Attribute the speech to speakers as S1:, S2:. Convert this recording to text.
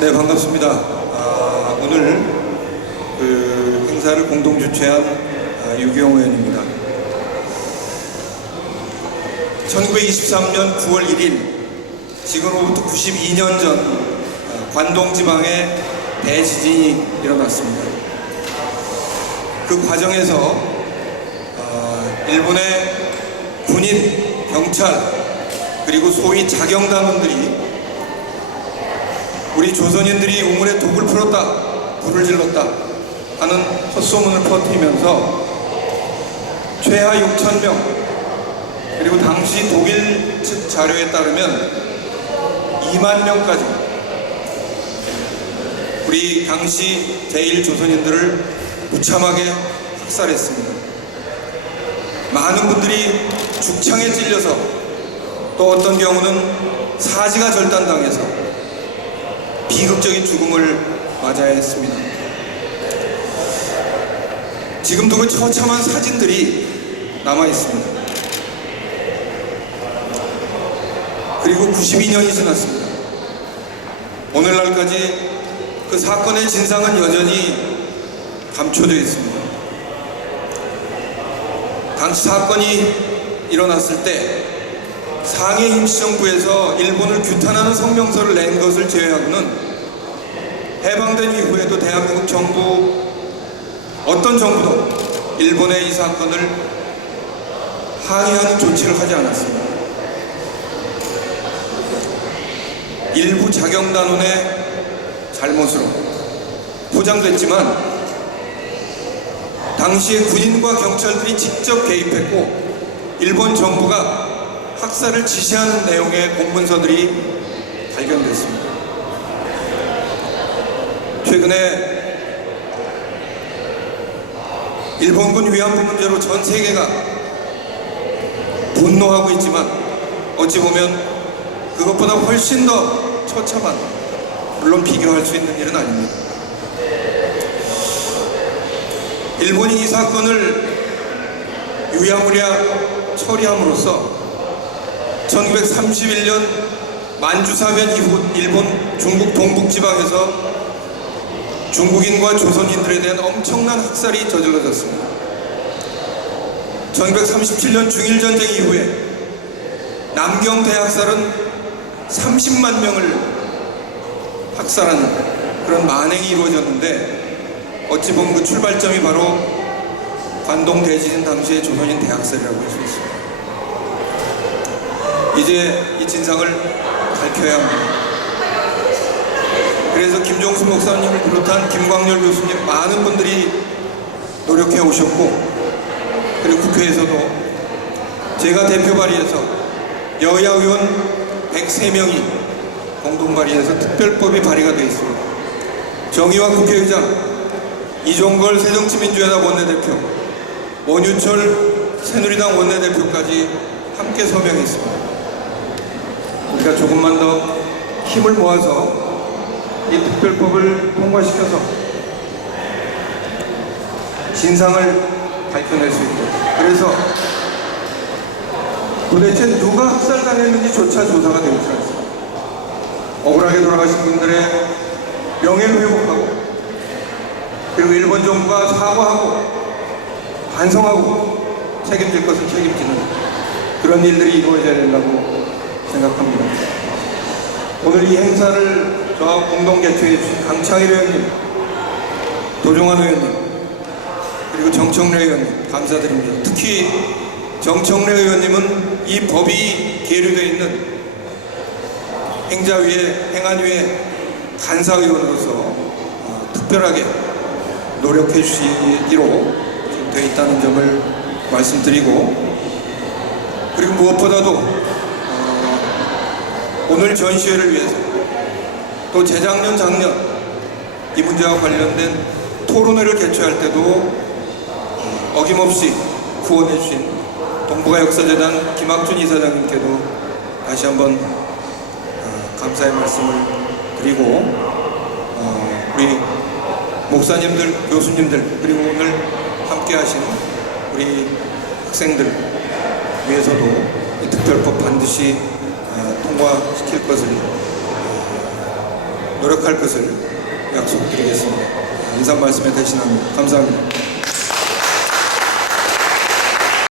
S1: 네, 반갑습니다. 아, 오늘 그 행사를 공동 주최한 아, 유기영 의원입니다. 1923년 9월 1일, 지금으로부터 92년 전 아, 관동 지방에 대지진이 일어났습니다. 그 과정에서 아, 일본의 군인, 경찰, 그리고 소위 자경단원들이 우리 조선인들이 우물에 독을 풀었다, 불을 질렀다 하는 헛소문을 퍼뜨리면서 최하 6천 명 그리고 당시 독일 측 자료에 따르면 2만 명까지 우리 당시 제1조선인들을 무참하게 학살했습니다. 많은 분들이 죽창에 찔려서 또 어떤 경우는 사지가 절단당해서 비극적인 죽음을 맞아야 했습니다. 지금도 그 처참한 사진들이 남아 있습니다. 그리고 92년이 지났습니다. 오늘날까지 그 사건의 진상은 여전히 감춰져 있습니다. 당시 사건이 일어났을 때 상해 임시정부에서 일본을 규탄하는 성명서를 낸 것을 제외하고는 해방된 이후에도 대한민국 정부 어떤 정부도 일본의 이 사건을 항의하는 조치를 하지 않았습니다. 일부 자경단원의 잘못으로 포장됐지만 당시에 군인과 경찰들이 직접 개입했고 일본 정부가 학살을 지시하는 내용의 공문서들이 발견됐습니다. 최근에 일본군 위안부 문제로 전 세계가 분노하고 있지만 어찌 보면 그것보다 훨씬 더 처참한 물론 비교할 수 있는 일은 아닙니다. 일본이 이 사건을 유야무야 처리함으로써 1931년 만주사변 이후 일본 중국 동북지방에서 중국인과 조선인들에 대한 엄청난 학살이 저질러졌습니다. 1937년 중일전쟁 이후에 남경 대학살은 30만 명을 학살하는 그런 만행이 이루어졌는데 어찌 보면 그 출발점이 바로 관동 대지진 당시의 조선인 대학살이라고 할 수 있습니다. 이제 이 진상을 밝혀야 합니다. 그래서 김종수 목사님을 비롯한 김광열 교수님 많은 분들이 노력해 오셨고 그리고 국회에서도 제가 대표 발의해서 여야 의원 103명이 공동 발의해서 특별법이 발의가 되어 있습니다. 정의와 국회의장 이종걸 새정치민주연합 원내대표 원유철 새누리당 원내대표까지 함께 서명했습니다. 우리가 조금만 더 힘을 모아서 이 특별법을 통과시켜서 진상을 밝혀낼 수 있도록 그래서 도대체 누가 학살당했는지조차 조사가 되지 않습니다. 억울하게 돌아가신 분들의 명예를 회복하고 그리고 일본 정부가 사과하고 반성하고 책임질 것을 책임지는 그런 일들이 이루어져야 된다고 생각합니다. 오늘 이 행사를 저와 공동 개최해 주신 강창일 의원님, 도종환 의원님, 그리고 정청래 의원님 감사드립니다. 특히 정청래 의원님은 이 법이 계류되어 있는 행자위의 행안위의 간사의원으로서 어, 특별하게 노력해 주시기로 되어 있다는 점을 말씀드리고 그리고 무엇보다도 어, 오늘 전시회를 위해서 또 재작년 작년 이 문제와 관련된 토론회를 개최할 때도 어, 어김없이 후원해 주신 동북아 역사재단 김학준 이사장님께도 다시 한번 어, 감사의 말씀을 드리고 어, 우리 목사님들, 교수님들 그리고 오늘 함께 하신 우리 학생들 위해서도 이 특별법 반드시 어, 통과시킬 것을 어, 노력할 것을 약속드리겠습니다. 인사 말씀에 대신합니다. 감사합니다.